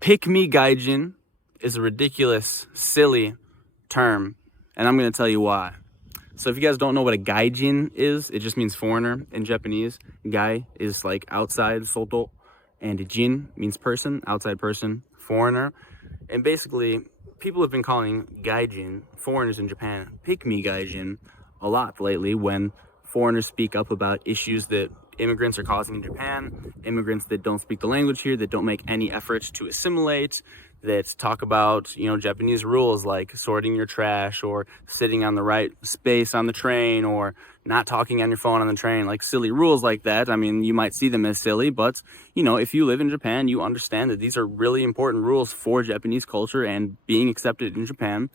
Pick me gaijin is a ridiculous, silly term, and I'm going to tell you why. So if you guys don't know what a gaijin is, it just means foreigner in Japanese. Gai is like outside, soto, and jin means person, outside person, foreigner. And basically, people have been calling gaijin, foreigners in Japan, pick me gaijin a lot lately when foreigners speak up about issues that immigrants are causing in Japan, immigrants that don't speak the language here, that don't make any efforts to assimilate, that talk about, Japanese rules like sorting your trash or sitting on the right space on the train or not talking on your phone on the train, like silly rules like that. I mean, you might see them as silly, but, if you live in Japan, you understand that these are really important rules for Japanese culture and being accepted in Japan.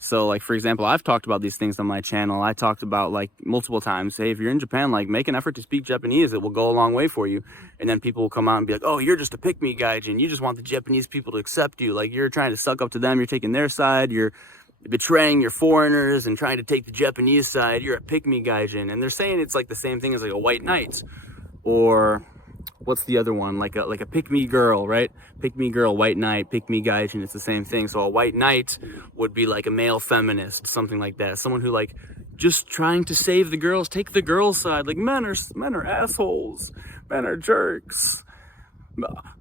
So, like, for example, I've talked about these things on my channel. I talked about, like, multiple times, hey, if you're in Japan, like, make an effort to speak Japanese. It will go a long way for you. And then people will come out and be like, oh, you're just a pick-me gaijin. You just want the Japanese people to accept you. Like, you're trying to suck up to them. You're taking their side. You're betraying your foreigners and trying to take the Japanese side. You're a pick-me gaijin. And they're saying it's, like, the same thing as, like, a white knight. Or what's the other one? Like a pick-me girl, right? Pick-me girl, white knight, pick-me gaijin, it's the same thing. So a white knight would be like a male feminist, something like that. Someone who like just trying to save the girls, take the girls' side. Like men are assholes, men are jerks.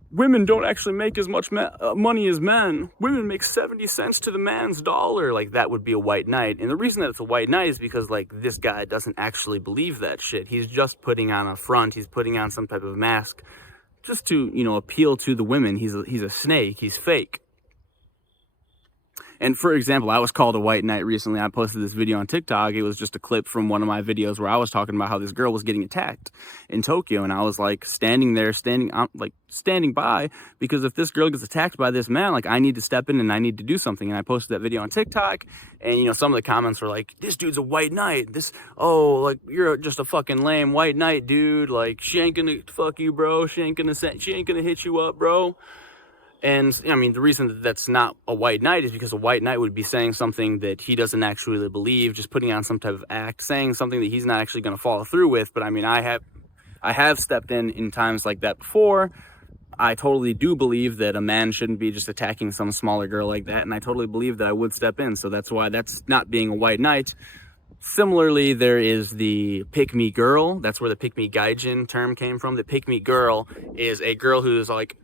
Women don't actually make as much money as men. Women make 70 cents to the man's dollar. Like, that would be a white knight. And the reason that it's a white knight is because, like, this guy doesn't actually believe that shit. He's just putting on a front. He's putting on some type of mask just to, appeal to the women. He's a snake. He's fake. And for example, I was called a white knight recently. I posted this video on TikTok. It was just a clip from one of my videos where I was talking about how this girl was getting attacked in Tokyo. And I was like standing by, because if this girl gets attacked by this man, like I need to step in and I need to do something. And I posted that video on TikTok. And, some of the comments were like, this dude's a white knight. Like you're just a fucking lame white knight, dude. Like she ain't gonna fuck you, bro. She ain't gonna hit you up, bro. And, I mean, the reason that that's not a white knight is because a white knight would be saying something that he doesn't actually believe, just putting on some type of act, saying something that he's not actually going to follow through with. But, I mean, I have stepped in times like that before. I totally do believe that a man shouldn't be just attacking some smaller girl like that, and I totally believe that I would step in. So that's why that's not being a white knight. Similarly, there is the pick-me girl. That's where the pick-me gaijin term came from. The pick-me girl is a girl who's like,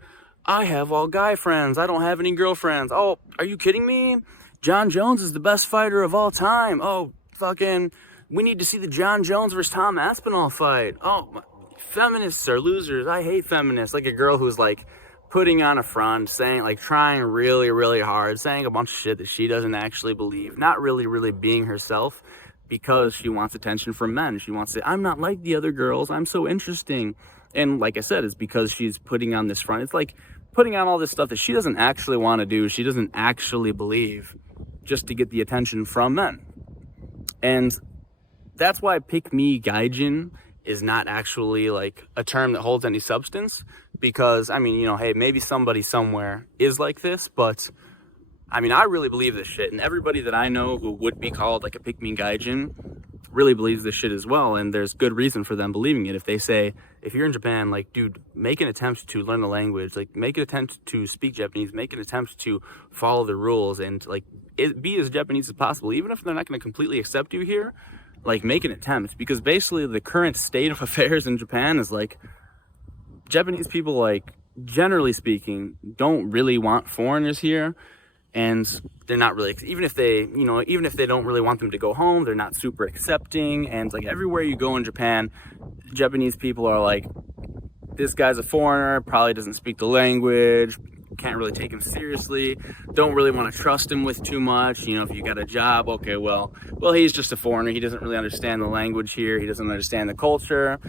I have all guy friends. I don't have any girlfriends. Oh, are you kidding me? John Jones is the best fighter of all time. Oh, fucking, we need to see the John Jones versus Tom Aspinall fight. Oh, feminists are losers. I hate feminists. Like a girl who's like putting on a front, saying like trying really, really hard, saying a bunch of shit that she doesn't actually believe. Not really, really being herself because she wants attention from men. She wants to say, I'm not like the other girls. I'm so interesting. And like I said, it's because she's putting on this front. It's like putting on all this stuff that she doesn't actually want to do. She doesn't actually believe, just to get the attention from men. And that's why pick me gaijin is not actually like a term that holds any substance. Because, I mean, hey, maybe somebody somewhere is like this, but I mean, I really believe this shit. And everybody that I know who would be called like a pick me gaijin really believes this shit as well, and there's good reason for them believing it. If they say, if you're in Japan, like, dude, make an attempt to learn the language, like, make an attempt to speak Japanese, make an attempt to follow the rules, and, like, be as Japanese as possible, even if they're not going to completely accept you here, like, make an attempt, because basically the current state of affairs in Japan is, like, Japanese people, like, generally speaking, don't really want foreigners here. And they're not really, even if they don't really want them to go home, they're not super accepting. And like everywhere you go in Japan, Japanese people are like, this guy's a foreigner, probably doesn't speak the language, can't really take him seriously, don't really want to trust him with too much. If you got a job, okay, well, he's just a foreigner. He doesn't really understand the language here. He doesn't understand the culture.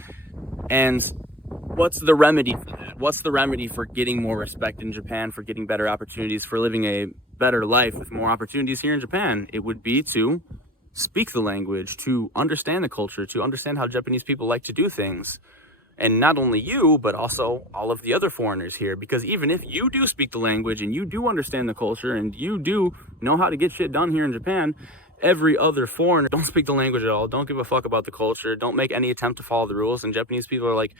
And what's the remedy for that? What's the remedy for getting more respect in Japan, for getting better opportunities, for living a better life with more opportunities here in Japan? It would be to speak the language, to understand the culture, to understand how Japanese people like to do things. And not only you, but also all of the other foreigners here. Because even if you do speak the language and you do understand the culture and you do know how to get shit done here in Japan, every other foreigner don't speak the language at all, don't give a fuck about the culture, don't make any attempt to follow the rules. And Japanese people are like,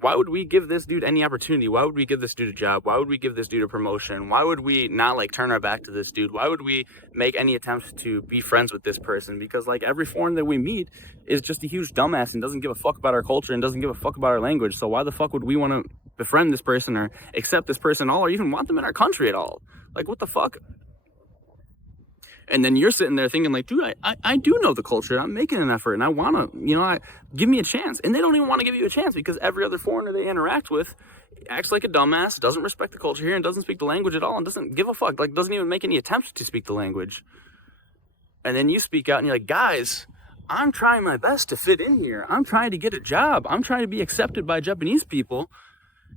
why would we give this dude any opportunity? Why would we give this dude a job? Why would we give this dude a promotion? Why would we not like turn our back to this dude? Why would we make any attempts to be friends with this person? Because like every foreigner that we meet is just a huge dumbass and doesn't give a fuck about our culture and doesn't give a fuck about our language. So why the fuck would we want to befriend this person or accept this person at all, or even want them in our country at all? Like, what the fuck? And then you're sitting there thinking like, dude, I do know the culture. I'm making an effort and I want to, give me a chance. And they don't even want to give you a chance because every other foreigner they interact with acts like a dumbass, doesn't respect the culture here and doesn't speak the language at all and doesn't give a fuck, like doesn't even make any attempts to speak the language. And then you speak out and you're like, guys, I'm trying my best to fit in here. I'm trying to get a job. I'm trying to be accepted by Japanese people.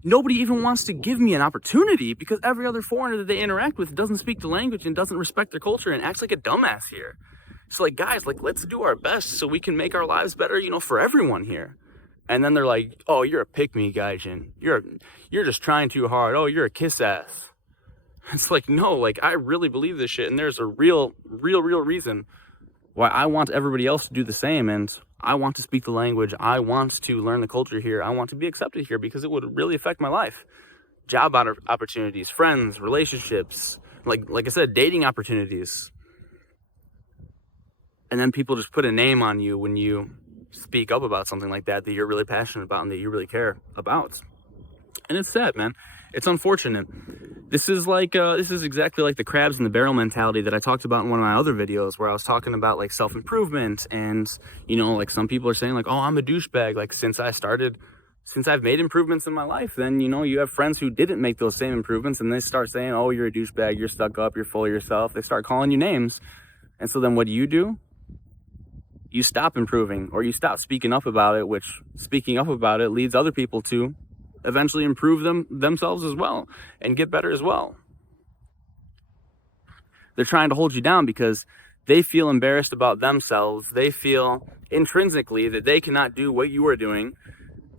Nobody even wants to give me an opportunity because every other foreigner that they interact with doesn't speak the language and doesn't respect their culture and acts like a dumbass here. So like, guys, like, let's do our best so we can make our lives better, for everyone here. And then they're like, oh, you're a pick-me, gaijin. You're just trying too hard. Oh, you're a kiss ass. It's like, no, like, I really believe this shit. And there's a real reason why I want everybody else to do the same. And I want to speak the language. I want to learn the culture here. I want to be accepted here because it would really affect my life. Job opportunities, friends, relationships, like I said, dating opportunities. And then people just put a name on you when you speak up about something like that you're really passionate about and that you really care about. And it's sad, man. It's unfortunate. This is exactly like the crabs in the barrel mentality that I talked about in one of my other videos where I was talking about like self-improvement and, like some people are saying like, oh, I'm a douchebag. Like since I've made improvements in my life, then, you have friends who didn't make those same improvements and they start saying, oh, you're a douchebag, you're stuck up, you're full of yourself. They start calling you names. And so then what do? You stop improving or you stop speaking up about it, which speaking up about it leads other people to eventually improve themselves as well and get better as well. They're trying to hold you down because they feel embarrassed about themselves. They feel intrinsically that they cannot do what you are doing.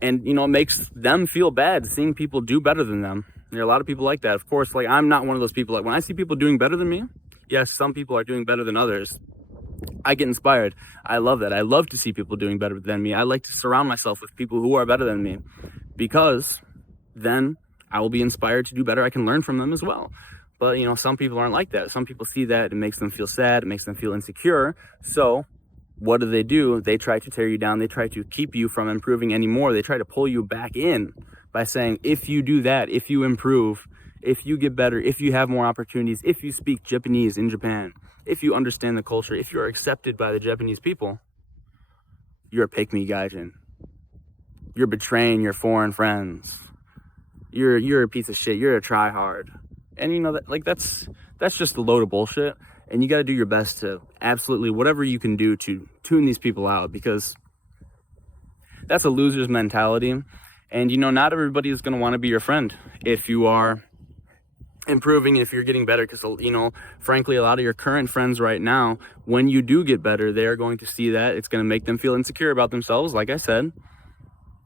And, it makes them feel bad seeing people do better than them. There are a lot of people like that. Of course, like I'm not one of those people. Like when I see people doing better than me, yes, some people are doing better than others. I get inspired. I love that. I love to see people doing better than me. I like to surround myself with people who are better than me because then I will be inspired to do better. I can learn from them as well. But, some people aren't like that. Some people see that. It makes them feel sad. It makes them feel insecure. So what do? They try to tear you down. They try to keep you from improving anymore. They try to pull you back in by saying, if you do that, if you improve, if you get better, if you have more opportunities, if you speak Japanese in Japan, if you understand the culture, if you're accepted by the Japanese people, you're a pick-me gaijin. You're betraying your foreign friends. You're a piece of shit. You're a try-hard. And that's just a load of bullshit. And you got to do your best to absolutely whatever you can do to tune these people out because that's a loser's mentality. And, not everybody is going to want to be your friend if you are improving, if you're getting better, because frankly a lot of your current friends right now, when you do get better, they're going to see that it's going to make them feel insecure about themselves, like I said,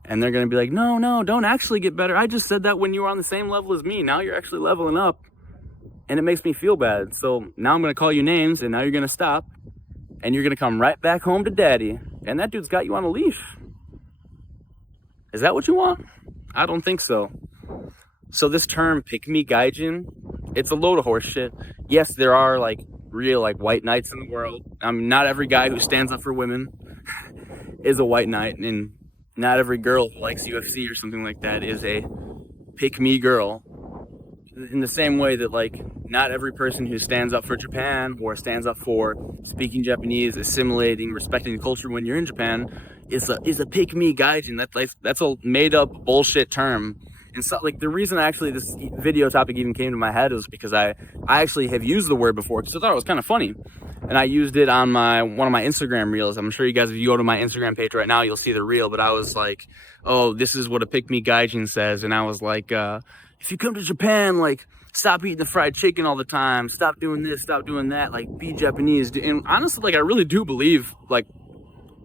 and they're going to be like, no, don't actually get better. I just said that when you were on the same level as me. Now you're actually leveling up and it makes me feel bad. So now I'm going to call you names and now you're going to stop and you're going to come right back home to daddy, and that dude's got you on a leash. Is that what you want? I don't think so. So this term, pick-me gaijin, it's a load of horse shit. Yes, there are like real like white knights in the world. Not every guy who stands up for women is a white knight, and not every girl who likes UFC or something like that is a pick-me girl. In the same way that like not every person who stands up for Japan or stands up for speaking Japanese, assimilating, respecting the culture when you're in Japan is a pick-me gaijin. That's a made-up bullshit term. And so, like, the reason actually this video topic even came to my head is because I actually have used the word before because I thought it was kind of funny. And I used it on one of my Instagram reels. I'm sure you guys, if you go to my Instagram page right now, you'll see the reel. But I was like, oh, this is what a pick-me gaijin says. And I was like, if you come to Japan, like, stop eating the fried chicken all the time. Stop doing this, stop doing that. Like, be Japanese. And honestly, like, I really do believe, like,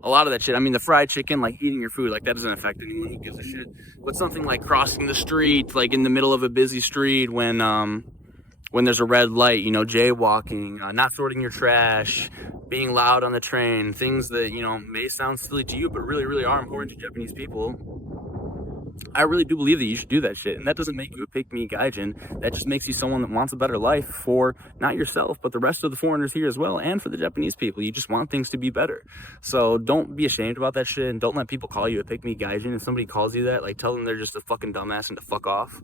a lot of that shit. I mean, the fried chicken, like eating your food, like that doesn't affect anyone. Who gives a shit? But something like crossing the street, like in the middle of a busy street when when there's a red light, you know, jaywalking, not sorting your trash, being loud on the train, things that, you know, may sound silly to you, but really, really are important to Japanese people. I really do believe that you should do that shit. And that doesn't make you a pick-me gaijin. That just makes you someone that wants a better life for not yourself, but the rest of the foreigners here as well, and for the Japanese people. You just want things to be better. So don't be ashamed about that shit, and don't let people call you a pick-me gaijin. If somebody calls you that, like, tell them they're just a fucking dumbass and to fuck off.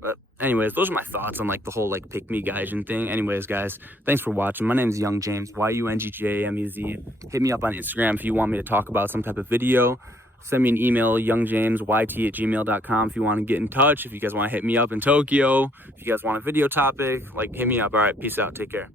But anyways, those are my thoughts on, like, the whole, like, pick-me gaijin thing. Anyways, guys, thanks for watching. My name is Young James, YUNGJAMEZ. Hit me up on Instagram if you want me to talk about some type of video. Send me an email, youngjamesYT@gmail.com if you want to get in touch. If you guys want to hit me up in Tokyo, if you guys want a video topic, like, hit me up. All right, peace out. Take care.